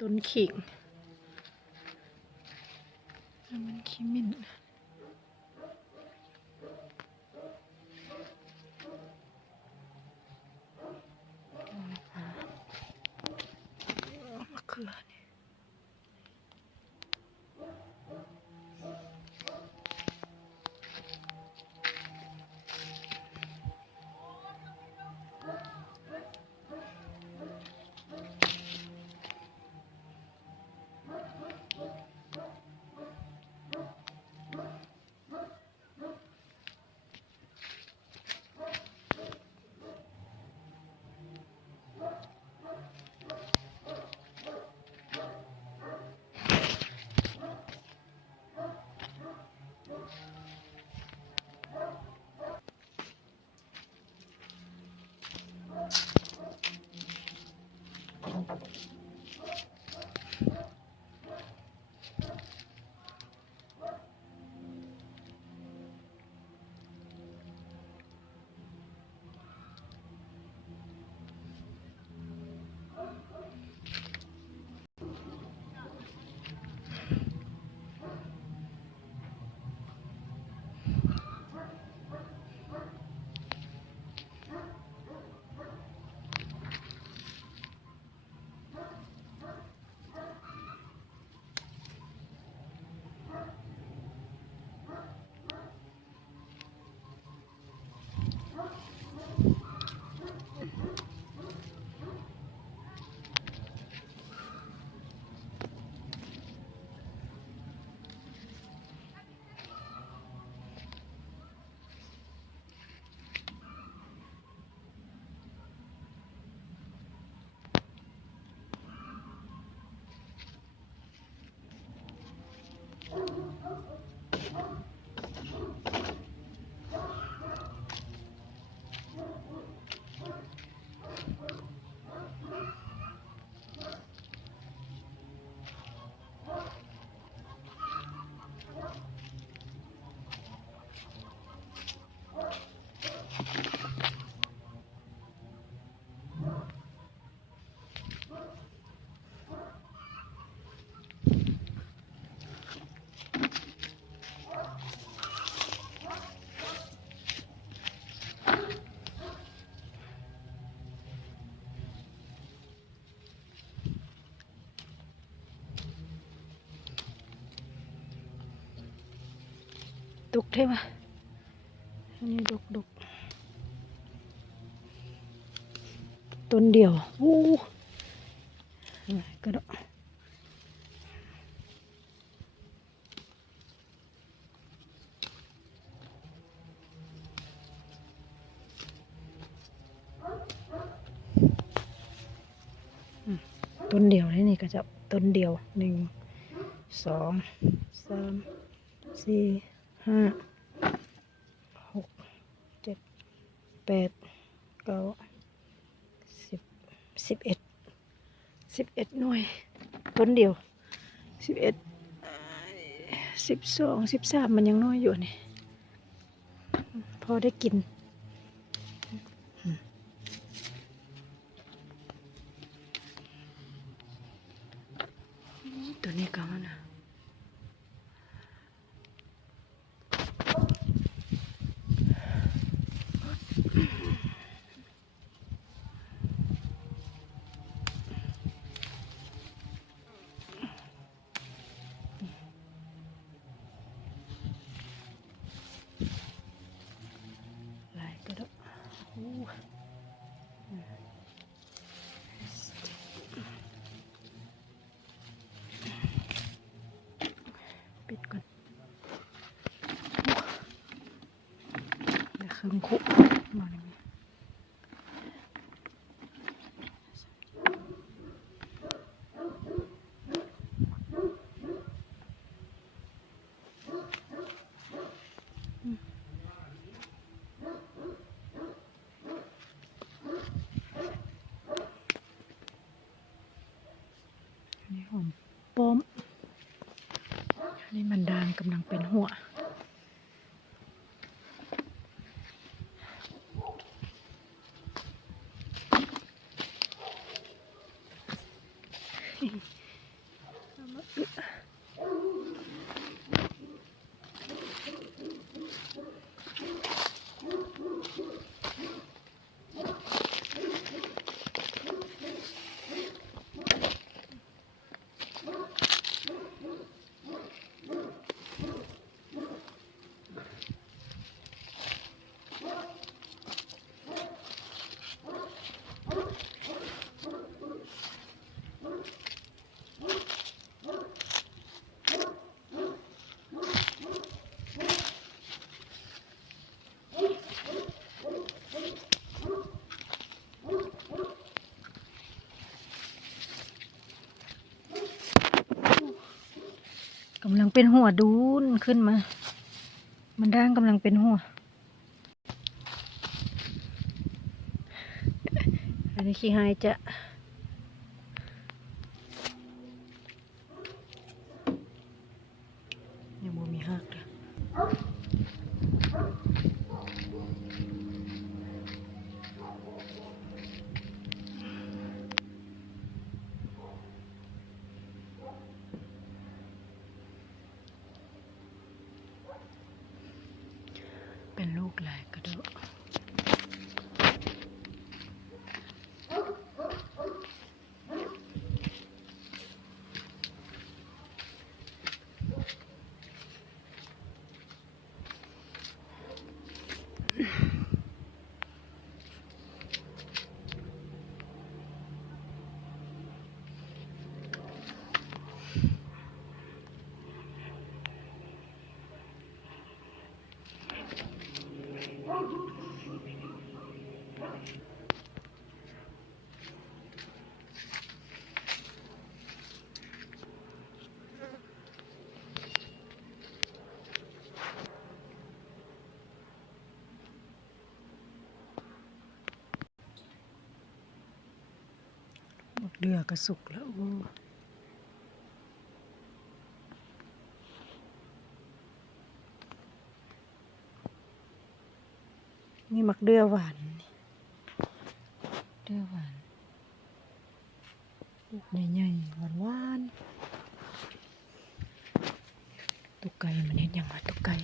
ต้นขิงแล้วมันขี้มิ้นมะเขือนี่ดุกใช่ไหมอันนี้ดุกต้นเดียวอู้กระโดดต้นเดียวนี่ก็จะต้นเดียว1 2 3 4 5 6 7 8 9 10 11หน่วยต้นเดียว11 12 13มันยังน้อยอยู่นี่พอได้กินตัวนี้ก็มันนะหลายก็ได้ปิดก่อนเดี๋ยวเครื่องคุกมาเลยนี่หอมป้อมนี่มันด่างกำลังเป็นหัว เป็นหัวดูนขึ้นมา มันด่างกำลังเป็นหัว อันนี้ขี้หายจะยังบ่มีหักเลยเป็นลูกหลายกระโดดหมดเดือกระสุกแล้วโอ้นี่มักเดือหวานเดือหวานลูกใหญ่ๆหวานๆตุกไก่มันเห็นยังไงตุกไก่